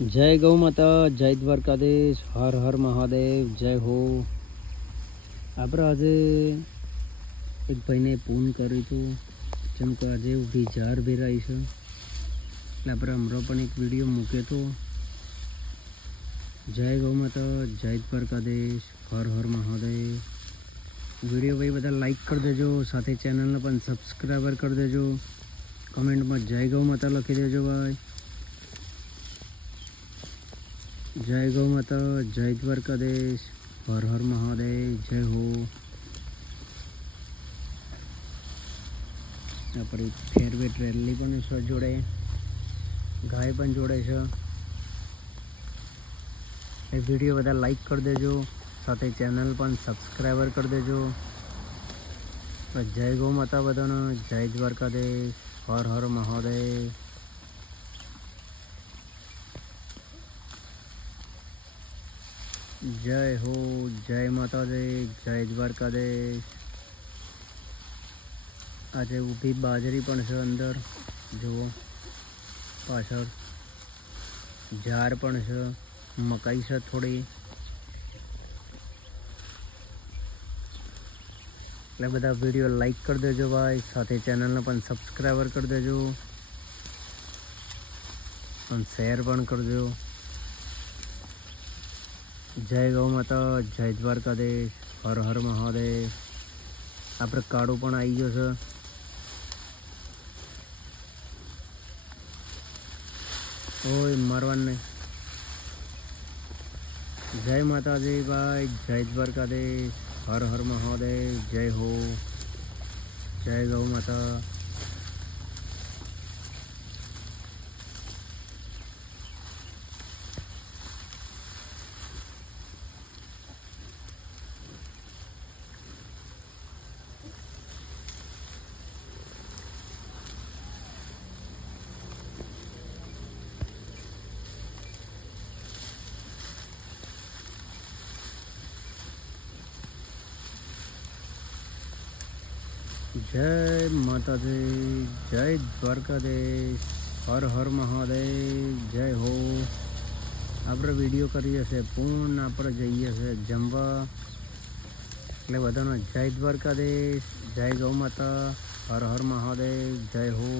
जय गौ माता, जय द्वारकाधीश, हर हर महादेव, जय हो। આપણે આજે એક ભાઈને ફોન કર્યો હતો, જેમ કે આજે ઊભી જાર ભેરાઈ છે, એટલે આપણે હમણાં પણ એક વિડીયો મૂક્યો હતો। જય ગૌ માતા, જય દ્વારકાધીશ, હર હર મહાદેવ। વિડીયો ભાઈ બધા લાઈક કરી દેજો, સાથે ચેનલને પણ સબસ્ક્રાઈબર કરી દેજો, કમેન્ટમાં જય ગૌ માતા લખી દેજો ભાઈ। जय गौ माता, जय द्वारकाधीश, हर हर महादेव, जय हो। अपनी फेरवेट रेली पण जोड़े, गाय पण जोड़े छे। वीडियो बधा लाइक कर देजो, साथ चैनल पण सब्सक्राइबर कर देजो। जय गौ माता बधाने, जय द्वारकाधीश, हर हर महादेव। जय हो, जय माता दी, जय द्वारकाधीश। आज ऊभी बाजरी पण छे अंदर, जुओ पाछळ जार पण छे, मकाई छे थोड़ी। એટલે બધા વિડીયો લાઈક કરી દેજો ભાઈ, સાથે ચેનલને પણ સબસ્ક્રાઈબર કરી દેજો, અને શેર પણ કરજો। जय गौ माता, जय द्वारकाधीश, हर हर महादेव। આપણે કાળું પણ આવી ગયો છે, ઓય મારવાનું નહીં। જય માતાજી ભાઈ, જય દ્વારકાધીશ, હર હર મહાદેવ, જય હો। જય ગૌ માતા। जय माता दी, जय द्वारकाधीश, हर हर महादेव, जय हो। આપણે વિડીયો કરીએ છીએ પૂર્ણ, આપણે જઈએ છીએ જમવા, એટલે બધાનો જય દ્વારકાધીશ, જય ગૌ માતા, હર હર મહાદેવ, જય હો।